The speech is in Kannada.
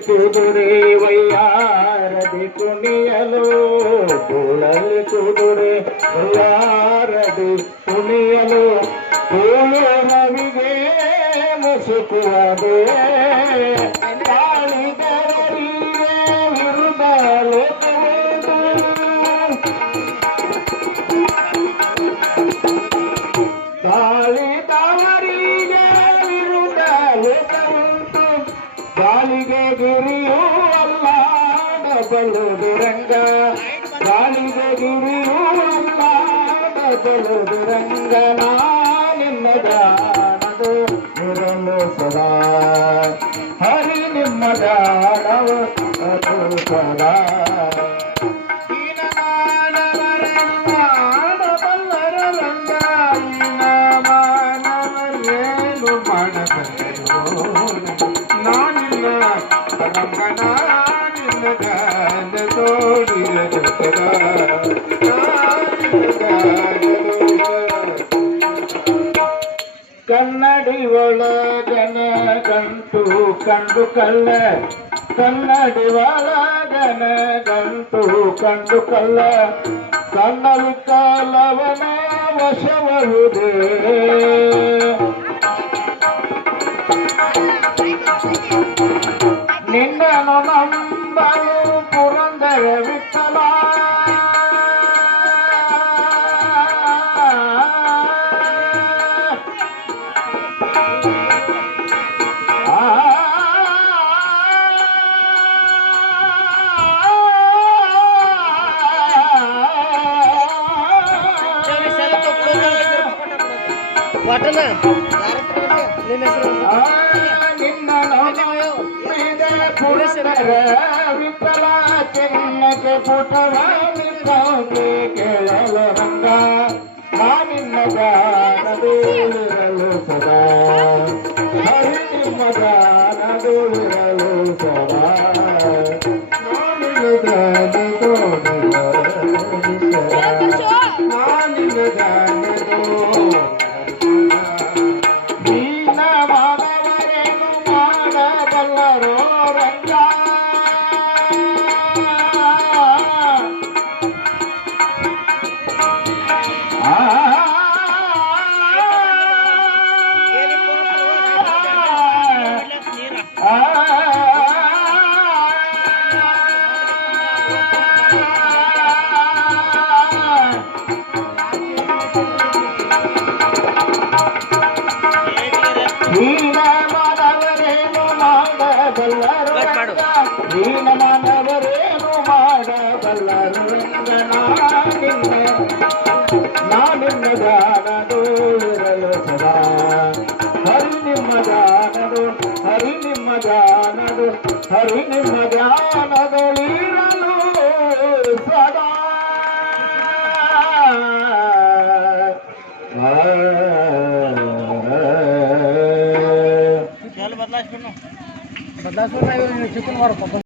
ಕುದುರೆ ವಯ್ಯಾರದಿ ಕುಣಿಯಲು ಕೂಳಲಿ ಕುದುರೆ ವಯ್ಯಾರದಿ ಕುಣಿಯಲು ಕೂಳು ರವಿಗೆ ಮುಸುಕುವದೆ ಕಾಳಿದವರಿಗೆ ವಿರುದಲು ಕಾಳಿದವರಿಗೆ ವಿರುದಲು ಗಾಳಿಗೆ ಗಿರಿಯೂ ಅಲ್ಲಾಡಬಲ್ಲುದು ರಂಗ ಗಾಳಿಗೆ ಗಿರಿಯೂ ಅಲ್ಲಾಡಬಲ್ಲುದು ರಂಗ ನಿನ್ನ ಜಾಣದು ಇರಲು ಸದಾ ಹರಿ ನಿಮ್ಮ ಜಾಣವು ಅದು ಸದಾ ಆಡಬಲ್ಲರ ರಂಗ ಮಾನವರೇನು ಮಾಡಬಲ್ಲರು ನಾನಿನ್ನ ಕನ್ನಡಿ ಒಳಗನ ಗಂಟು ಕಂಡು ಕಲ್ಲ ಕನ್ನಡಿ ಒಳಗನ ಗಂಟು ಕಂಡು ಕಲ್ಲ ಕನ್ನಡಿ ಕಾಲವನ ವಶವಹುದೇ ನಿನ್ನನು ನಂಬಲು ಪುರಂದರ ವಿಠಲ ವಿಠಲ ಚೆನ್ನಕ್ಕೆ ಪುಟವಾಗಿ ಕೇಳಲ ರಂಗ ನಾನಿನ್ನ ಗಾನದೂರಲು ಸದಾ ಹರಿ ನಿಮ್ಮ ಗಾನದೂರಲು ಸದಾ ನಾನಿನ್ನ ನಾನಿನ್ನ ಗಾನದೋ ದೀನ ಮಾನವರೇನು ಮಾಡಬಲ್ಲರೋ ರಂಗ ಮಾನವರೇನು ಮಾಡಬಲ್ಲರು ನಾನಿನ್ನ ಗಾನದೂರಲು ಸದಾ ಹರಿ ನಿಮ್ಮ ಗಾನದು ಹರಿ ನಿಮ್ಮ ಗಾನದು ಹರಿ ನಿಮ್ಮ ಗಾನದಲ್ಲಿರಲು ಸದಾ ಬದಲಾಯಿಸ್ಕೊಂಡು